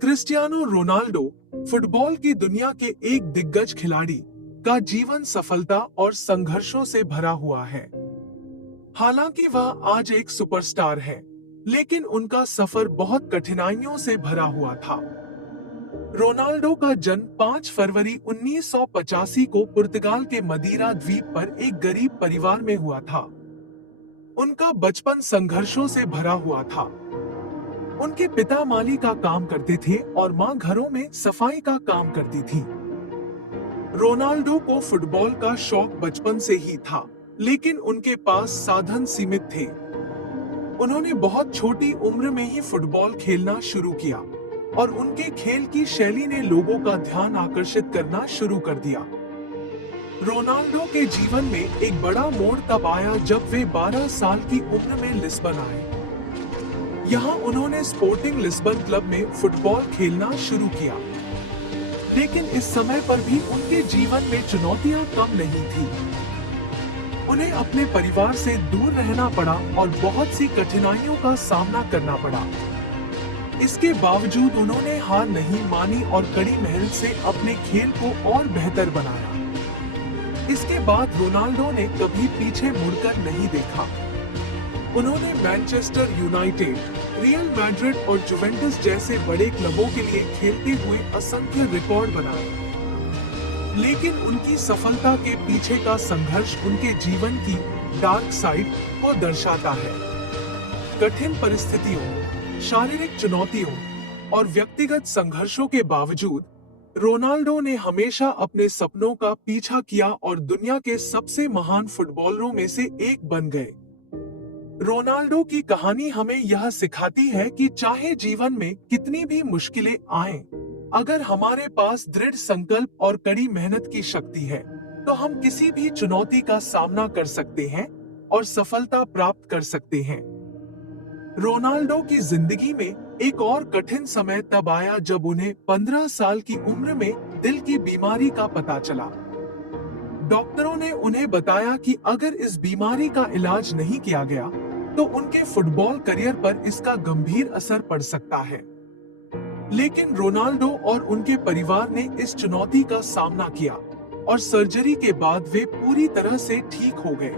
Cristiano Ronaldo football की दुनिया के एक दिग्गज खिलाड़ी का जीवन सफलता और संघर्षों से भरा हुआ है। हालांकि वह आज एक सुपरस्टार है, लेकिन उनका सफर बहुत कठिनाइयों से भरा हुआ था। रोनाल्डो का जन्म 5 फरवरी 1985 को पुर्तगाल के मदीरा द्वीप पर एक गरीब परिवार में हुआ था। उनका बचपन संघर्षों से भरा हुआ था। उनके पिता माली का काम करते थे और मां घरों में सफाई का काम करती थी। रोनाल्डो को फुटबॉल का शौक बचपन से ही था, लेकिन उनके पास साधन सीमित थे। उन्होंने बहुत छोटी उम्र में ही फुटबॉल खेलना शुरू किया और उनके खेल की शैली ने लोगों का ध्यान आकर्षित करना शुरू कर दिया। रोनाल्डो के जीवन में एक बड़ा मोड़ तब आया जब वे 12 साल की उम्र में लिस्बन आए। यहाँ उन्होंने स्पोर्टिंग लिस्बन क्लब में फुटबॉल खेलना शुरू किया, लेकिन इस समय पर भी उनके जीवन में चुनौतियां कम नहीं थी। उन्हें अपने परिवार से दूर रहना पड़ा और बहुत सी कठिनाइयों का सामना करना पड़ा। इसके बावजूद उन्होंने हार नहीं मानी और कड़ी मेहनत से अपने खेल को और बेहतर बनाया। इसके बाद रोनाल्डो ने कभी पीछे मुड़कर नहीं देखा। उन्होंने मैनचेस्टर यूनाइटेड, रियल मैड्रिड और जुवेंटस जैसे बड़े क्लबों के लिए खेलते हुए असंख्य रिकॉर्ड बनाए। लेकिन उनकी सफलता के पीछे का संघर्ष उनके जीवन की डार्क साइड को दर्शाता है। कठिन परिस्थितियों, शारीरिक चुनौतियों और व्यक्तिगत संघर्षों के बावजूद रोनाल्डो ने हमेशा अपने सपनों का पीछा किया और दुनिया के सबसे महान फुटबॉलरों में से एक बन गए। रोनाल्डो की कहानी हमें यह सिखाती है कि चाहे जीवन में कितनी भी मुश्किलें आएं, अगर हमारे पास दृढ़ संकल्प और कड़ी मेहनत की शक्ति है, तो हम किसी भी चुनौती का सामना कर सकते हैं और सफलता प्राप्त कर सकते हैं। रोनाल्डो की जिंदगी में एक और कठिन समय तब आया जब उन्हें 15 साल की उम्र में दिल की बीमारी का पता चला। डॉक्टरों ने उन्हें बताया कि अगर इस बीमारी का इलाज नहीं किया गया, तो उनके फुटबॉल करियर पर इसका गंभीर असर पड़ सकता है। लेकिन रोनाल्डो और उनके परिवार ने इस चुनौती का सामना किया और सर्जरी के बाद वे पूरी तरह से ठीक हो गए।